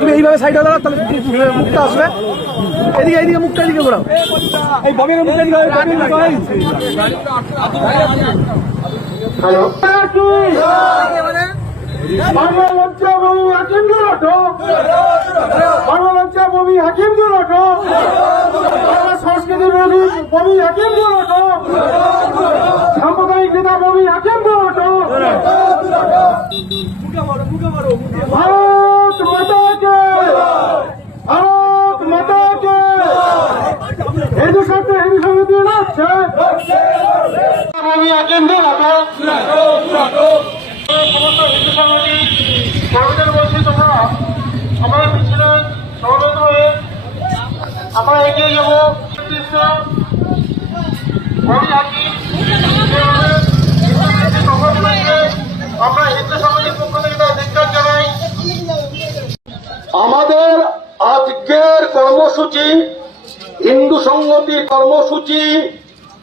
তুমি এইভাবে সাইডে দাঁড়াও, তাহলে মুখটা আসবে এদিকে, এইদিকে মুখটা এদিকে ঘোরাও, এই ববির মুখটা এদিকে। হ্যালো, বাংলা লজ্জা বমি হাকিমদুর ওঠো, বাংলা লজ্জা বমি হাকিমদুর ওঠো, বাংলা সংস্কৃতি বিরোধী বমি হাকিমদুর ওঠো, সাম্প্রদায়িক নেতা বমি হাকিমদুর ওঠো। ভারত মাতাকে, ভারত মাতাকে। হিন্দু স্বার্থে হিন্দু সমিতি লাগছে বমি হাকিমদুর ওঠো। হিন্দু সমিতি সর্বদের বলছি, তোমরা আমাদের পিছনে সহযোগ হয়ে আমরা এগিয়ে যাবো। আমরা হিন্দু সমিতির পক্ষ থেকে ধিক্কার জানাই। আমাদের আজকের কর্মসূচি, হিন্দু সংহতির কর্মসূচি,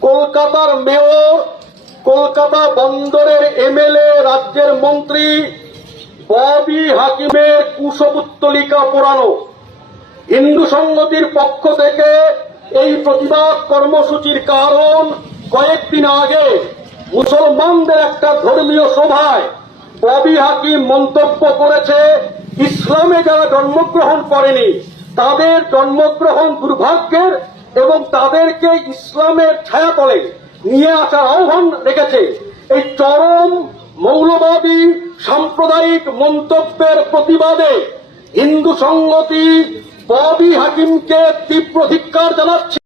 কলকাতার মেয়র, কলকাতা বন্দরের এমএলএ, রাজ্যের মন্ত্রী ববি হাকিমের কুশপুত্তলিকা পোড়ানো। হিন্দু সংহতির পক্ষ থেকে এই প্রতিবাদ কর্মসূচির কারণ, কয়েকদিন আগে মুসলমানদের একটা ধর্মীয় সভায় ববি হাকিম মন্তব্য করেছে, ইসলামে যারা জন্মগ্রহণ করেনি তাদের জন্মগ্রহণ দুর্ভাগ্যের এবং তাদেরকে ইসলামের ছায়াতলে নিয়ে আসার আহ্বান রেখেছে। এই চরম মৌলবাদী সাম্প্রদায়িক মন্তব্যের প্রতিবাদে হিন্দু সংহতি ববি হাকিমকে তীব্র ধিক্কার জানাচ্ছে।